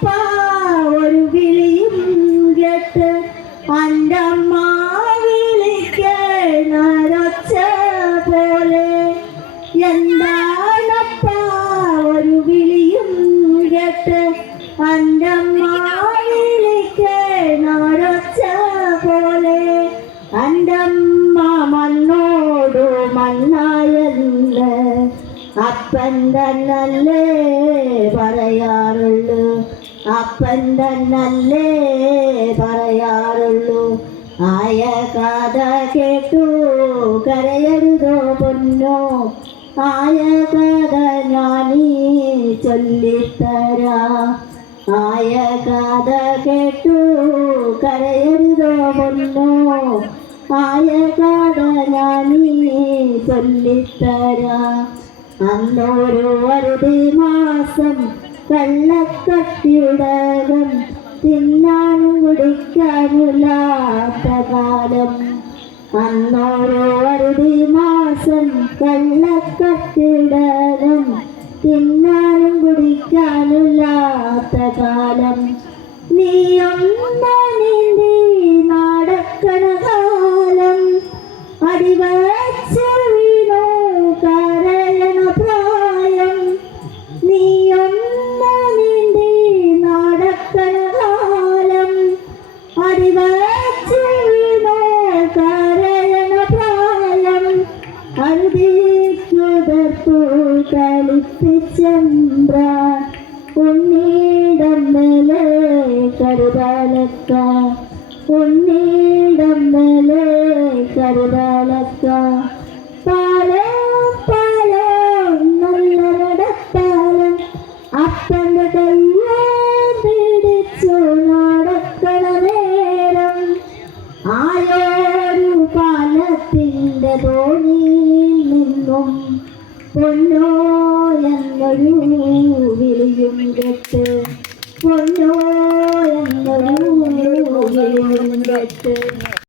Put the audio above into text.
എന്താണപ്പ ഒരു വിളിയും കേട്ട് എന്റെ അമ്മ വിളിക്കണൊച്ച പോലെ. എന്താണപ്പ ഒരു വിളിയും കേട്ട് എന്റെ അമ്മ വിളിക്കണൊച്ച പോലെ. എന്റെ അമ്മ മണ്ണോടു മണ്ണായല്ലേ അപ്പൻ തന്നല്ലേ പറയാറുള്ളൂ. അപ്പൻ തന്നല്ലേ പറയാറുള്ളൂ. ആയ കഥ കേട്ടു കരയരുതോ പൊന്നോ? ആയ കഥ ഞാനീ ചൊല്ലിത്തരാ. ആയ കഥ കേട്ടു കരയരുതോ പൊന്നോ? ആയ കഥ ഞാനീ ചൊല്ലിത്തരാ. അന്നൊരു അറുതി മാസം വെള്ളക്കട്ടിയുടകം തിന്നാനും കുടിക്കാനില്ലാത്ത കാലം അന്നോരോ അറുതി മാസം വെള്ളക്കട്ടിയുടകം തിന്നാനും കുടിക്കാനില്ലാത്ത കാലം നീയൊന്ന അരുതിക്കുതർത്തു കളിപ്പിച്ചമ്പ്ര ഉണ്ണീടം മേലെ കരുതാലക്ക ഉണ്ണീടം മേലെ കരുതാലക്ക പാലം പാലം നല്ല നടപ്പാലം അപ്പന്റെ കയ്യെ പിടിച്ചു നടക്കണ നേരം പാലത്തിന്റെ നിന്നും പൊന്നോ എന്നൊരു വിളിയും കെട്ട് പൊന്നോ എന്നൊരു വിളിയും കേട്ട്